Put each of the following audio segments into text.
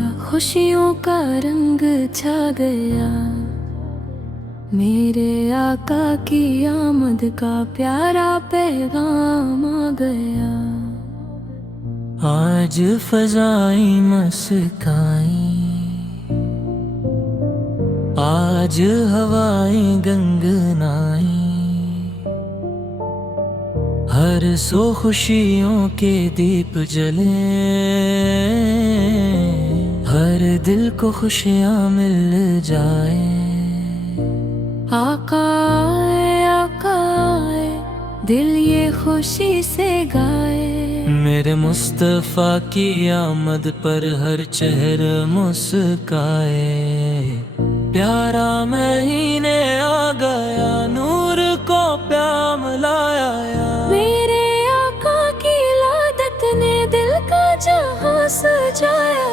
गया, खुशियों का रंग छा गया। मेरे आका की आमद का प्यारा पैगाम आ गया। आज फजाई मस्काई, आज हवाएं गंगनाई, हर सो खुशियों के दीप जले, हर दिल को खुशियाँ मिल जाए। आका आए, दिल ये खुशी से गाए। मेरे मुस्तफा की आमद पर हर चेहरा मुस्काए। प्यारा महीने आ गया, नूर को प्याम लाया। मेरे आका की लादत ने दिल का जहां सजाया।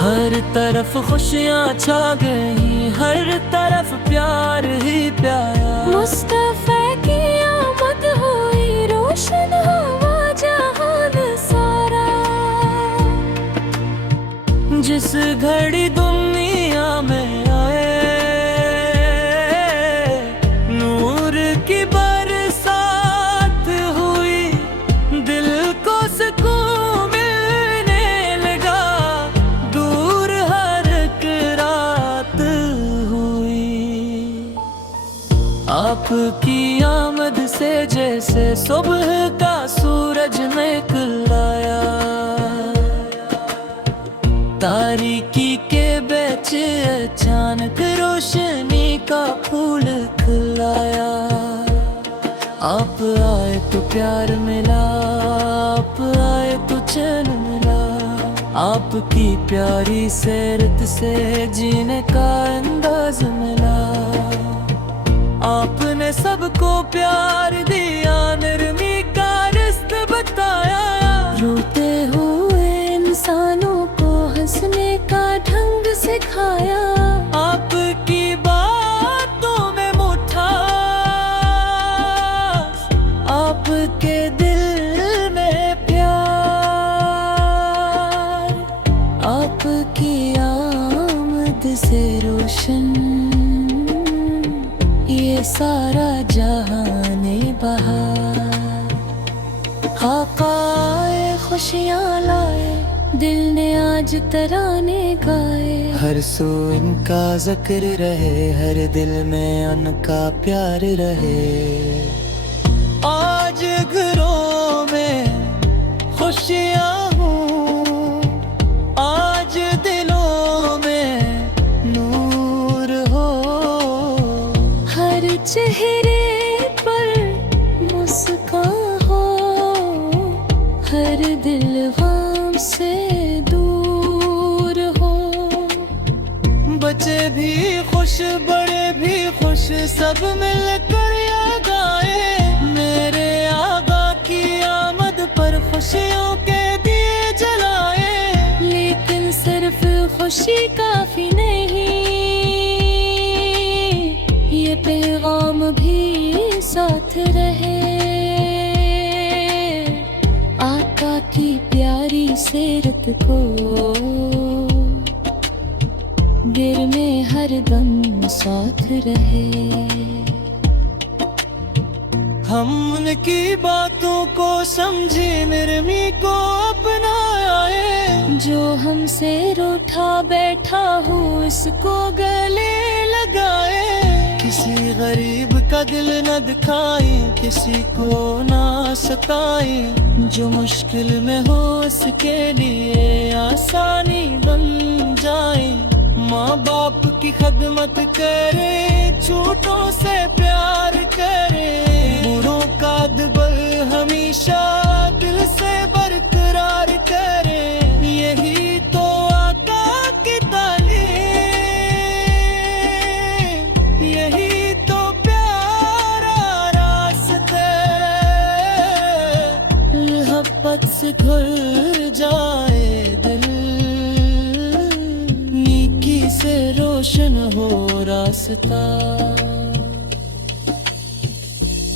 हर तरफ खुशियाँ छा गई, हर तरफ प्यार ही प्यारा। मुस्तफा की आमद हुई, रोशन हुआ जहान सारा। जिस घड़ी दुनिया में आए, नूर की बरसात हुई, दिल को सुकून मिलने लगा, दूर हर एक रात हुई। आपकी आमद से जैसे सुबह का सूरज निकल आया, तारीकी के बीच अचानक रोशनी का फूल खिलाया। आप आए तो प्यार मिला, आप आए तो चैन मिला। आपकी प्यारी सीरत से जीने का अंदाज मिला। आपने सबको प्यार दिया, नरमी का रिश्ता बताया। रोते हुए इंसानों को हंसने का ढंग सिखाया। आपकी बातों में मिठास, आपके दिल में प्यार। आपकी आमद से रोशन ये सारा जहाने बहार। आका आए, खुशियाँ लाए, दिल ने आज तराने गाए। हर सू इनका जिक्र रहे, हर दिल में उनका प्यार रहे। आज घरों में खुशियाँ हूँ, आज दिलों में नूर हो। हर चेहरे पर मुस्कान हो, हर दिल गम से दूर हो। बच्चे भी खुश, बड़े भी खुश, सब मिलकर ये गाए। मेरे आका की आमद पर खुशियों के दिए जलाए। लेकिन सिर्फ खुशी काफी नहीं, ये पैगाम भी साथ रहे। आका की प्यारी सीरत को दिल में हरदम साथ रहे। हम उनकी बातों को समझे, नरमी को अपनाए। जो हमसे रूठा बैठा हो, इसको गले लगाए। किसी गरीब का दिल न दिखाए, किसी को ना सताए। जो मुश्किल में हो उसके लिए आसानी बन जाए। माँ बाप की खदमत करे, छोटों से प्यार करे। बुरों का दबल हमेशा दिल से बरकरार करे। यही तो आका की तालीम, यही तो प्यारा रास्ता। मोहब्बत से खुल जाए दिल, नेकी से रोशन हो रास्ता।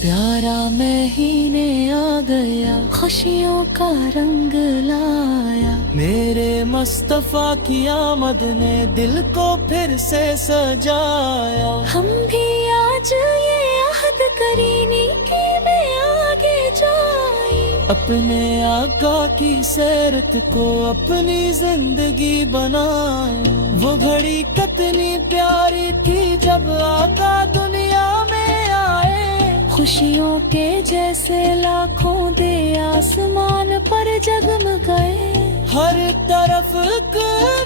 प्यारा महीने आ गया, खुशियों का रंग लाया। मेरे मुस्तफा की आमद ने दिल को फिर से सजाया। हम भी आज ये अहद करीनी की में आगे जाए, अपने आका की सैरत को अपनी जिंदगी बनाए। वो घड़ी कितनी प्यारी थी जब आका दुनिया में आए। खुशियों के जैसे लाखों दे आसमान पर जगमगाए। हर तरफ एक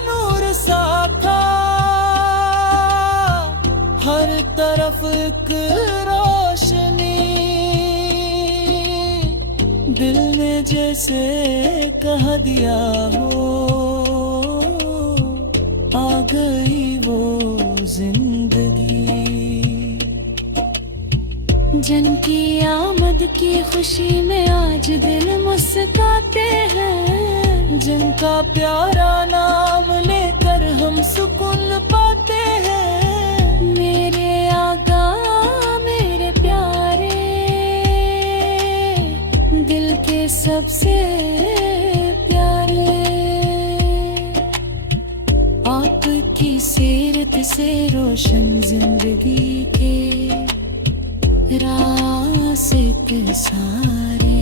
नूर सा था, हर तरफ एक रोशनी। दिल ने जैसे कह दिया हो, आ गई वो जिंदगी। जन की आमद की खुशी में आज दिल मुस्कुराते हैं। जिनका प्यारा नाम लेकर हम सुकून पाते हैं। मेरे आका मेरे प्यारे, दिल के सबसे प्यारे। आपकी सीरत से रोशन जिंदगी के रास्ते सारे।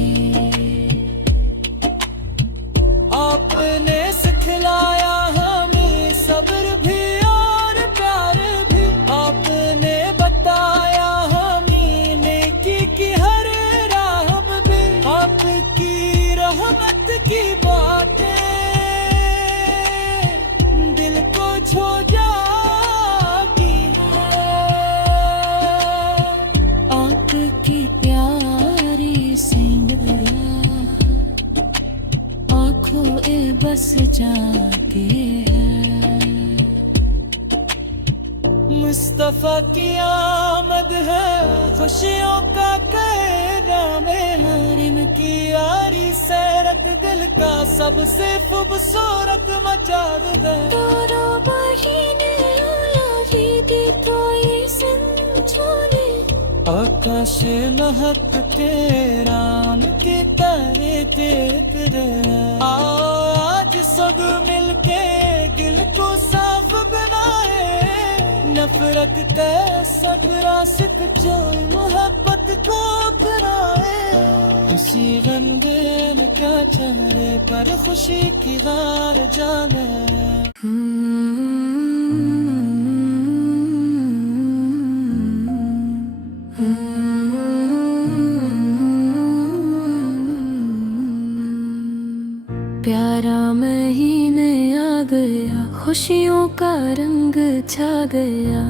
आपने सिखलाया हमें सब्र भी और प्यार भी। आपने बताया हमें नेकी की हर राह भी। आपकी रहमत की बातें दिल को छू जाती है। आपकी प्यारी सिंदूरा आँखों में बस जाते हैं। मुस्तफा की आमद है, खुशियों का पैगाम है। हरिम की यारी सैरत दिल का सबसे खूबसूरत मचार है। तारा बहीने दी तो ये संछोने। आकाश महक तेरा की तारे तेरे। आज सब मिलके दिल को साफ बनाए। नफरत का सब रास्ते जो मोहब्बत को अपनाए। किसी रंगीन का चेहरे पर खुशी की गार जाने। प्यारा महीने आ गया, खुशियों का रंग छा गया।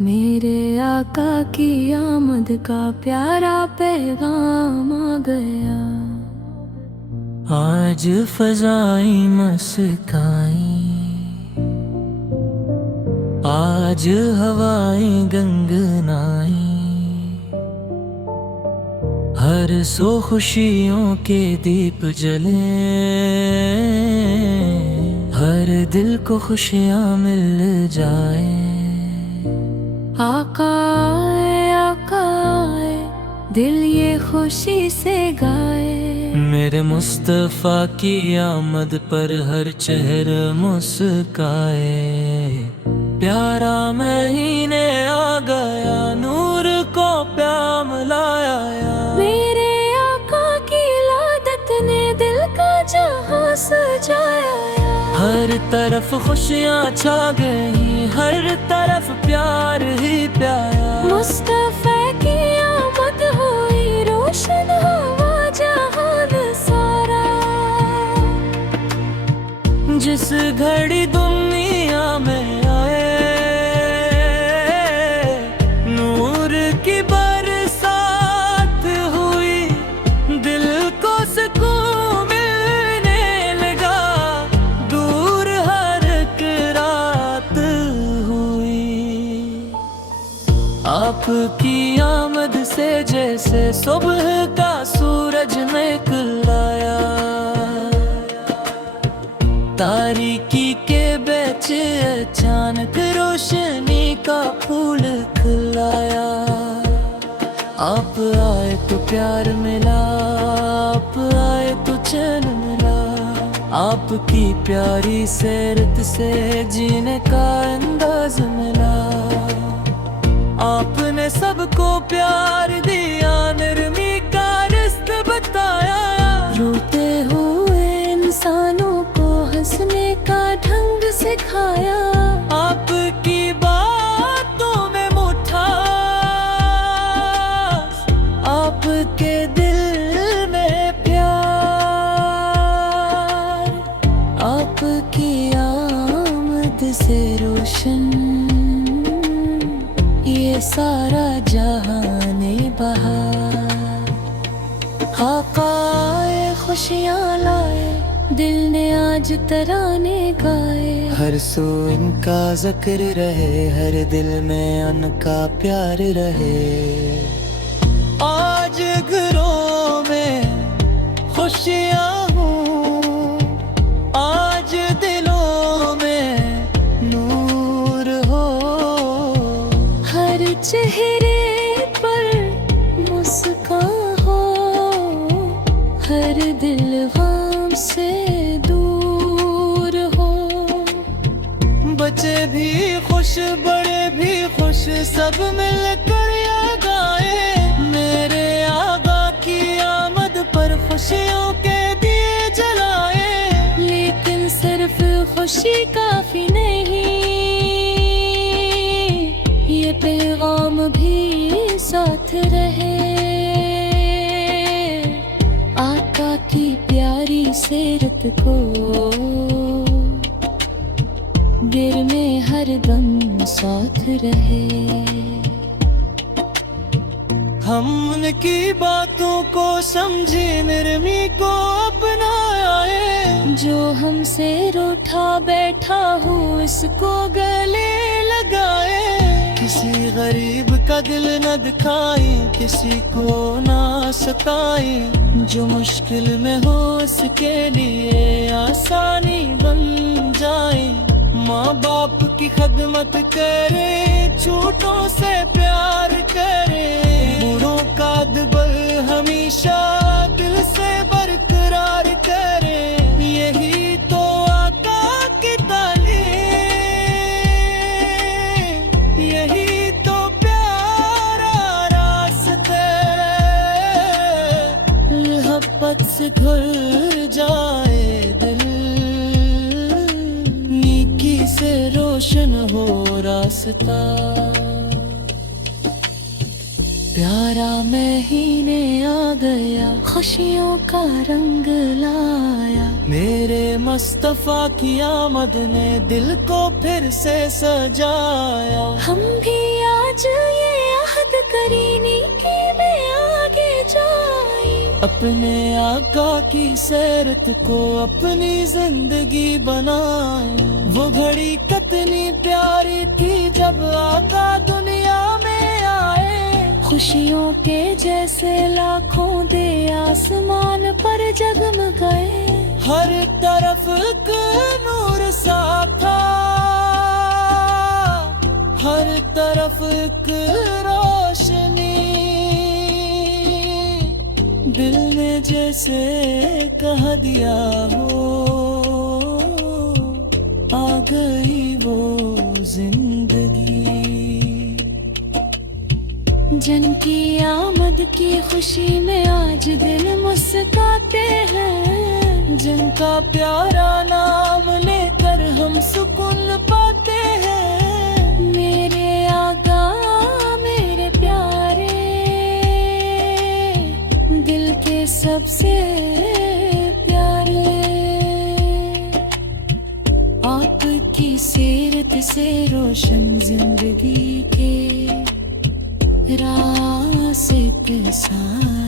मेरे आका की आमद का प्यारा पैगाम आ गया। आज फजाई मस्काई, आज हवाएं गंगनाई। हर सो खुशियों के दीप जले। हर दिल को खुशियाँ मिल जाए। आका आए, दिल ये खुशी से गाए। मेरे मुस्तफा की आमद पर हर चेहरा मुस्काए। प्यारा महीने आ गया, नूर को प्याम लाया। मेरे आका की लादत ने दिल का जहां सजाया। हर तरफ खुशियाँ छा गई, हर तरफ प्यार ही प्यार। मुस्तफा की आमद हुई, रोशन हुआ जहान सारा। जिस घड़ी दुनिया में आए, नूर की बरसात हुई। दिल को सुकून मिलने लगा, दूर हर एक रात हुई। आपकी आमद से जैसे सुबह का सूरज निकल आया। तारीकी के बीच अचानक रोशनी का फूल खिलाया। आप आए तो प्यार मिला, आप आए तो चैन मिला। आपकी प्यारी सीरत से जीने का अंदाज मिला। आपने सबको प्यार दिया, नरमी का रिश्ता बताया। रोते हुए इंसानों को हंसने का ढंग सिखाया। आपकी बातों में मिठास, आपके दिल में प्यार, आपकी आमद से रोशन ये सारा जहाने बहार। आकाए खुशियाँ लाए, दिल ने आज तराने गाए। हर सू इनका जिक्र रहे, हर दिल में उनका प्यार रहे। आज घरों में खुशियाँ हूँ, आज दिलों में नूर हो। हर चेहरे पर मुस्कान हो, हर दिल गम से दूर हो। बच्चे भी खुश, बड़े भी खुश, सब मिलकर ये गाए। मेरे आगा की आमद पर खुशियों के दिए जलाए। लेकिन सिर्फ खुशी काफी नहीं, ये पैगाम भी साथ रहे। आका की प्यारी सीरत को दिल में हर दम साथ रहे। हम उनकी बातों को समझे, नरमी को अपनाए। जो हमसे रूठा बैठा हो, इसको गले लगाए। किसी गरीब का दिल न दिखाए, किसी को ना सताए। जो मुश्किल में हो उसके लिए आसानी बन जाए। माँ बाप की खदमत करे, छोटों से प्यार करे। बूढ़ों का दिल हमेशा दिल से बरकरार करे। यही तो आका की तालीम, यही तो प्यारा रास्ते। मोहब्बत से घुल जाए दिल, नेकी से रोशन हो रास्ता। प्यारा महीने आ गया, खुशियों का रंग लाया। मेरे मुस्तफा की आमद ने दिल को फिर से सजाया। हम भी आज ये अहद करीनी कि में आगे जाए। अपने आका की सीरत को अपनी जिंदगी बनाए। वो घड़ी कितनी प्यारी थी जब आका दुनिया में आए। खुशियों के जैसे लाखों दे आसमान पर जगमगाए। हर तरफ एक नूर सा था, हर तरफ एक रोशनी। दिल ने जैसे कह दिया हो, आ गई वो जिंदगी। जिनकी आमद की खुशी में आज दिल मुस्कुराते हैं। जिनका प्यारा नाम लेकर हम सुकून पाते हैं। मेरे आका मेरे प्यारे, दिल के सबसे प्यारे। आपकी सीरत से रोशन जिंदगी के रास्ते सारे।